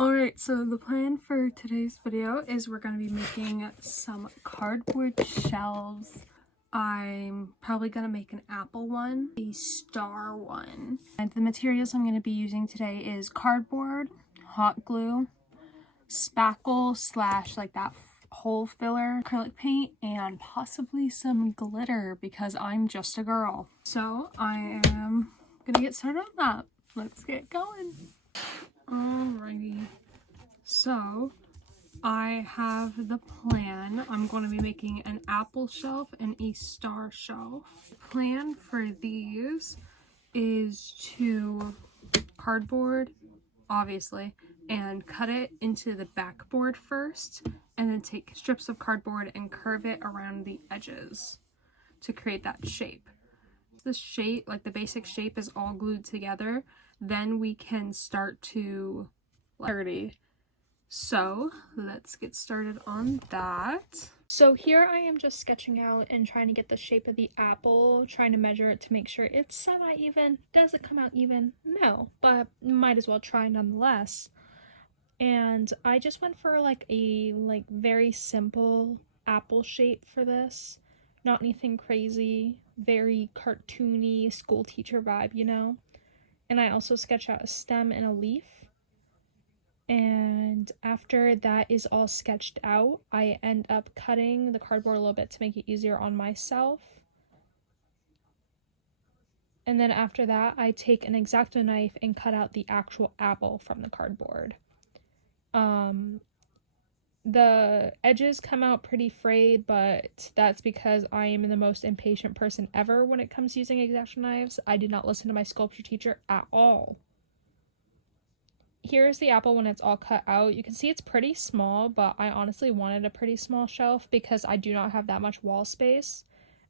Alright, so the plan for today's video is we're going to be making some cardboard shelves. I'm probably going to make an apple one, a star one. And the materials I'm going to be using today is cardboard, hot glue, spackle slash like that hole filler, acrylic paint, and possibly some glitter because I'm just a girl. So I am going to get started on that. Let's get going. Alrighty, so I have the plan. I'm going to be making an apple shelf and a star shelf. The plan for these is to cardboard, obviously, and cut it into the backboard first, and then take strips of cardboard and curve it around the edges to create that shape. The shape, like the basic shape, is all glued together. Then we can start to dirty. So let's get started on that. So here I am just sketching out and trying to get the shape of the apple, trying to measure it to make sure it's semi-even. Does it come out even? No, but might as well try nonetheless. And I just went for like a very simple apple shape for this. Not anything crazy, very cartoony school teacher vibe, you know? And I also sketched out a stem and a leaf. And after that is all sketched out, I end up cutting the cardboard a little bit to make it easier on myself. And then after that, I take an X-Acto knife and cut out the actual apple from the cardboard. The edges come out pretty frayed, but that's because I am the most impatient person ever when it comes to using X-Acto knives. I did not listen to my sculpture teacher at all. Here's the apple when it's all cut out. You can see it's pretty small, but I honestly wanted a pretty small shelf because I do not have that much wall space.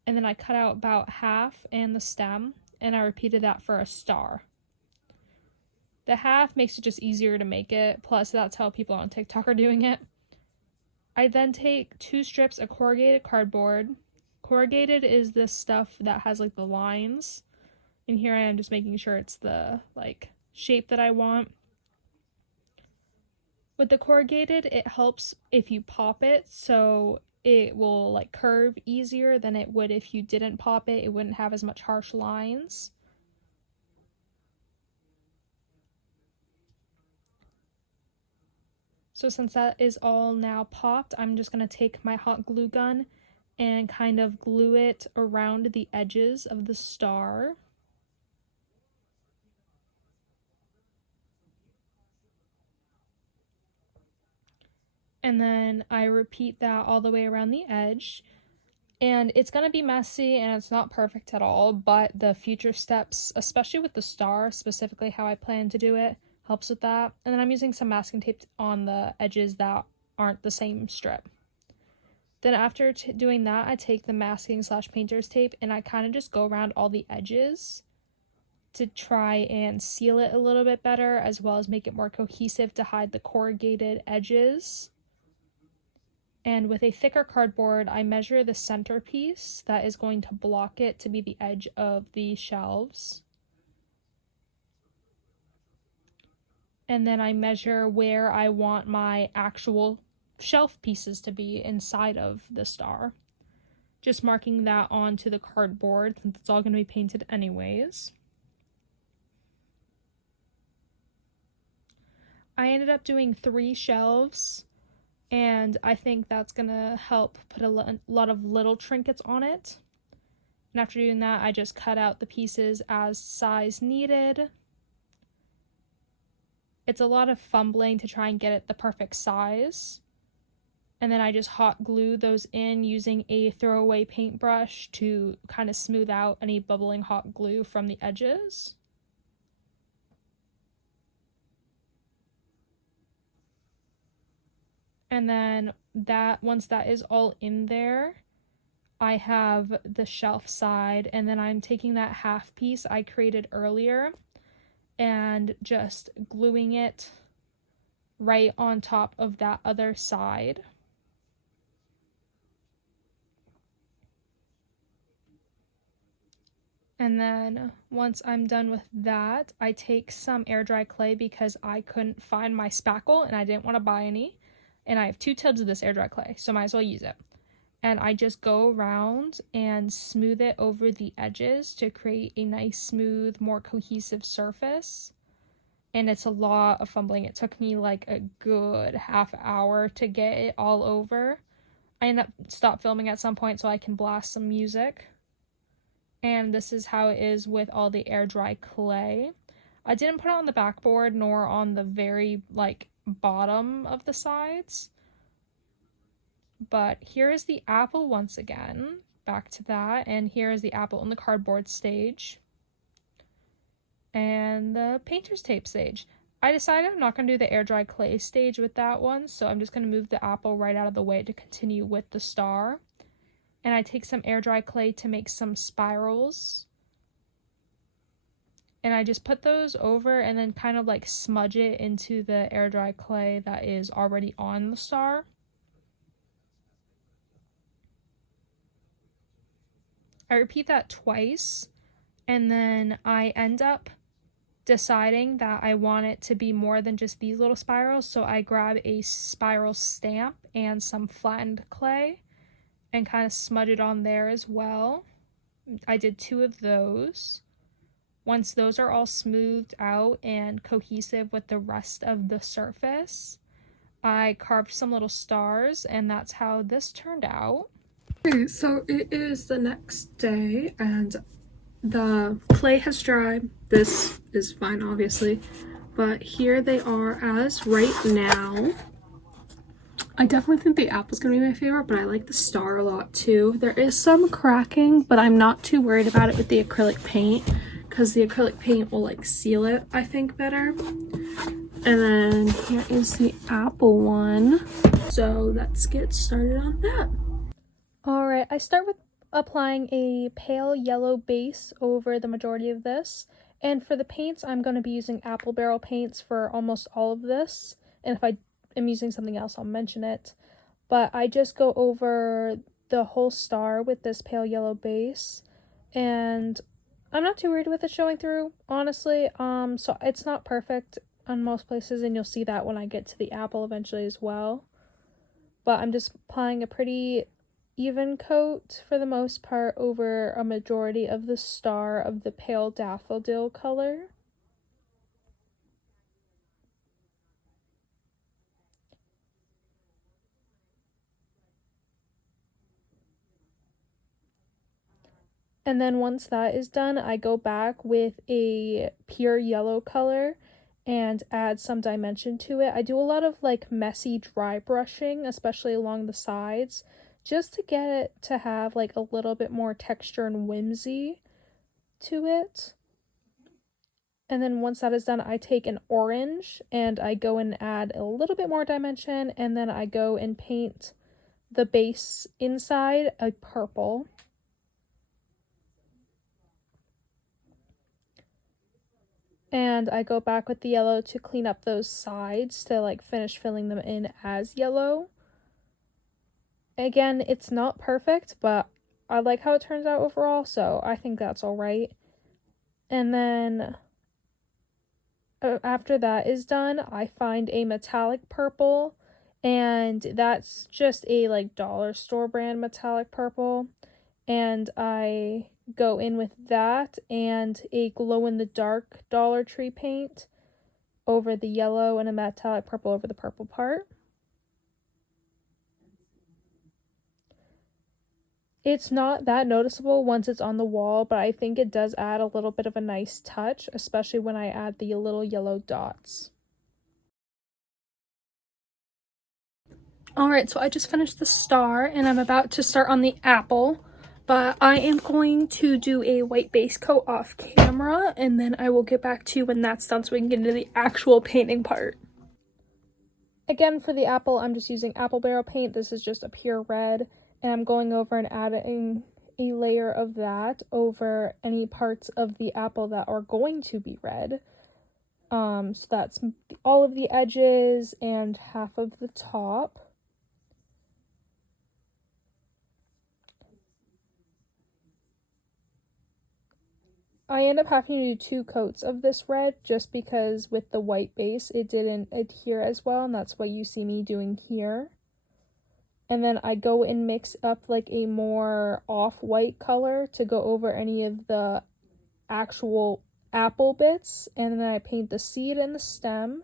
And then I cut out about half and the stem, and I repeated that for a star. The half makes it just easier to make it, plus that's how people on TikTok are doing it. I then take 2 strips of corrugated cardboard. Corrugated is this stuff that has like the lines. And here I am just making sure it's the shape that I want. With the corrugated, it helps if you pop it, so it will curve easier than it would if you didn't pop it. It wouldn't have as much harsh lines. So since that is all now popped, I'm just going to take my hot glue gun and kind of glue it around the edges of the star. And then I repeat that all the way around the edge. And it's going to be messy and it's not perfect at all, but the future steps, especially with the star, specifically how I plan to do it, helps with that. And then I'm using some masking tape on the edges that aren't the same strip. Then after doing that, I take the masking / painter's tape and I kind of just go around all the edges to try and seal it a little bit better, as well as make it more cohesive to hide the corrugated edges. And with a thicker cardboard, I measure the centerpiece that is going to block it to be the edge of the shelves. And then I measure where I want my actual shelf pieces to be inside of the star. Just marking that onto the cardboard since it's all going to be painted anyways. I ended up doing 3 shelves, and I think that's going to help put a lot of little trinkets on it. And after doing that, I just cut out the pieces as size needed. It's a lot of fumbling to try and get it the perfect size. And then I just hot glue those in using a throwaway paintbrush to kind of smooth out any bubbling hot glue from the edges. And then once that is all in there, I have the shelf side, and then I'm taking that half piece I created earlier and just gluing it right on top of that other side. And then once I'm done with that, I take some air dry clay because I couldn't find my spackle and I didn't want to buy any. And I have 2 tubs of this air dry clay, so might as well use it. And I just go around and smooth it over the edges to create a nice, smooth, more cohesive surface. And it's a lot of fumbling. It took me like a good half hour to get it all over. I end up stop filming at some point so I can blast some music. And this is how it is with all the air dry clay. I didn't put it on the backboard nor on the very like bottom of the sides. But here is the apple once again. Back to that. And here is the apple in the cardboard stage. And the painter's tape stage. I decided I'm not going to do the air dry clay stage with that one, so I'm just going to move the apple right out of the way to continue with the star. And I take some air dry clay to make some spirals. And I just put those over and then kind of like smudge it into the air dry clay that is already on the star. I repeat that twice, and then I end up deciding that I want it to be more than just these little spirals, so I grab a spiral stamp and some flattened clay and kind of smudge it on there as well. I did 2 of those. Once those are all smoothed out and cohesive with the rest of the surface, I carved some little stars, and that's how this turned out. Okay, so it is the next day and the clay has dried. This is fine, obviously, but here they are as right now. I definitely think the apple's gonna be my favorite, but I like the star a lot too. There is some cracking, but I'm not too worried about it with the acrylic paint because the acrylic paint will like seal it, I think, better. And then here is the apple one. So let's get started on that. Alright, I start with applying a pale yellow base over the majority of this. And for the paints, I'm going to be using apple barrel paints for almost all of this. And if I am using something else, I'll mention it. But I just go over the whole star with this pale yellow base. And I'm not too worried with it showing through, honestly. So it's not perfect on most places, and you'll see that when I get to the apple eventually as well. But I'm just applying a pretty even coat for the most part over a majority of the star of the pale daffodil color. And then once that is done, I go back with a pure yellow color and add some dimension to it. I do a lot of like messy dry brushing, especially along the sides, just to get it to have like a little bit more texture and whimsy to it. And then once that is done, I take an orange and I go and add a little bit more dimension, and then I go and paint the base inside a purple. And I go back with the yellow to clean up those sides to like finish filling them in as yellow. Again, it's not perfect, but I like how it turns out overall, so I think that's alright. And then after that is done, I find a metallic purple, and that's just a like dollar store brand metallic purple. And I go in with that and a glow-in-the-dark Dollar Tree paint over the yellow and a metallic purple over the purple part. It's not that noticeable once it's on the wall, but I think it does add a little bit of a nice touch, especially when I add the little yellow dots. Alright, so I just finished the star and I'm about to start on the apple, but I am going to do a white base coat off camera and then I will get back to you when that's done so we can get into the actual painting part. Again, for the apple, I'm just using apple barrel paint. This is just a pure red, and I'm going over and adding a layer of that over any parts of the apple that are going to be red. So that's all of the edges and half of the top. I end up having to do 2 coats of this red just because with the white base it didn't adhere as well, and that's what you see me doing here. And then I go and mix up like a more off-white color to go over any of the actual apple bits, and then I paint the seed and the stem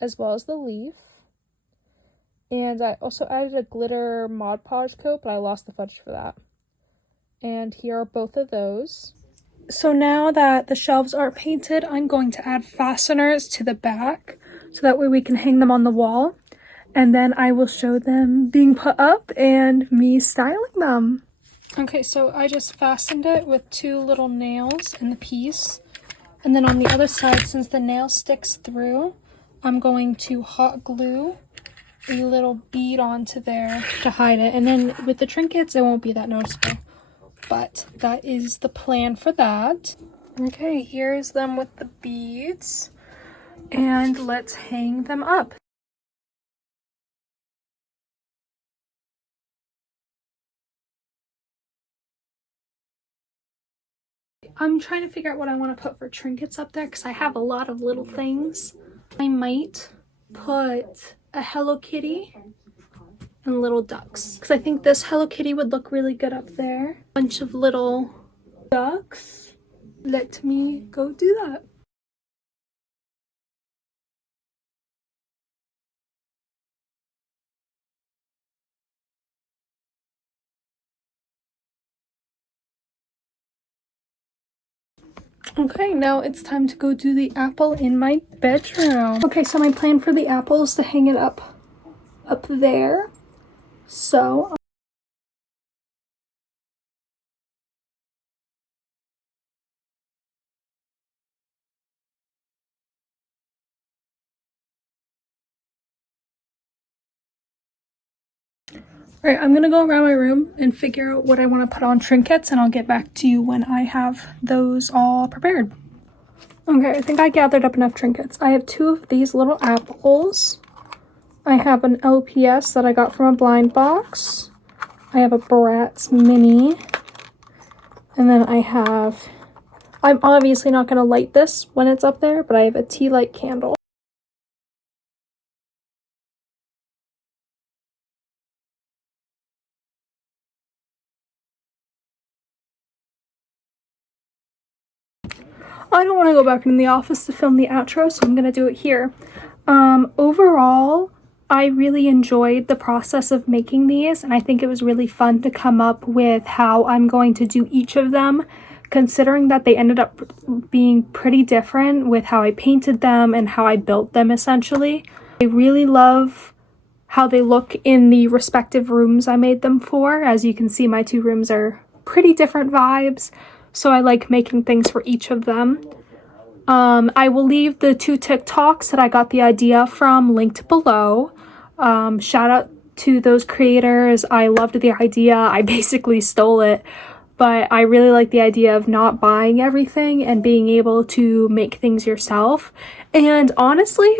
as well as the leaf. And I also added a glitter Mod Podge coat, but I lost the fudge for that. And here are both of those. So now that the shelves are painted, I'm going to add fasteners to the back so that way we can hang them on the wall. And then I will show them being put up and me styling them. Okay, so I just fastened it with 2 little nails in the piece. And then on the other side, since the nail sticks through, I'm going to hot glue a little bead onto there to hide it. And then with the trinkets, it won't be that noticeable. But that is the plan for that. Okay, here's them with the beads. And let's hang them up. I'm trying to figure out what I want to put for trinkets up there because I have a lot of little things. I might put a Hello Kitty and little ducks because I think this Hello Kitty would look really good up there. Bunch of little ducks. Let me go do that. Okay, now it's time to go do the apple in my bedroom. Okay, so my plan for the apple is to hang it up there. So alright, I'm gonna go around my room and figure out what I want to put on trinkets, and I'll get back to you when I have those all prepared. Okay, I think I gathered up enough trinkets. I have 2 of these little apples. I have an LPS that I got from a blind box. I have a Bratz mini. And then I'm obviously not going to light this when it's up there, but I have a tea light candle. I don't want to go back in the office to film the outro, so I'm going to do it here. Overall, I really enjoyed the process of making these, and I think it was really fun to come up with how I'm going to do each of them, considering that they ended up being pretty different with how I painted them and how I built them essentially. I really love how they look in the respective rooms I made them for. As you can see, my 2 rooms are pretty different vibes, so I like making things for each of them. I will leave the 2 TikToks that I got the idea from linked below. Shout out to those creators. I loved the idea. I basically stole it, but I really like the idea of not buying everything and being able to make things yourself. And honestly,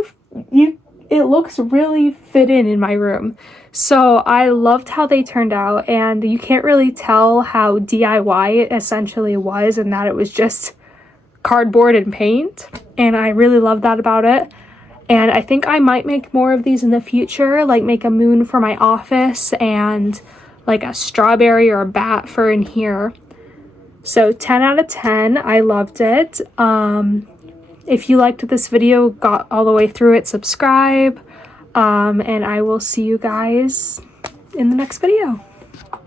it looks really fit in my room. So I loved how they turned out, and you can't really tell how DIY it essentially was, and that it was just cardboard and paint, and I really love that about it. And I think I might make more of these in the future, like make a moon for my office and like a strawberry or a bat for in here. So 10 out of 10, I loved it. If you liked this video, got all the way through it, subscribe, and I will see you guys in the next video.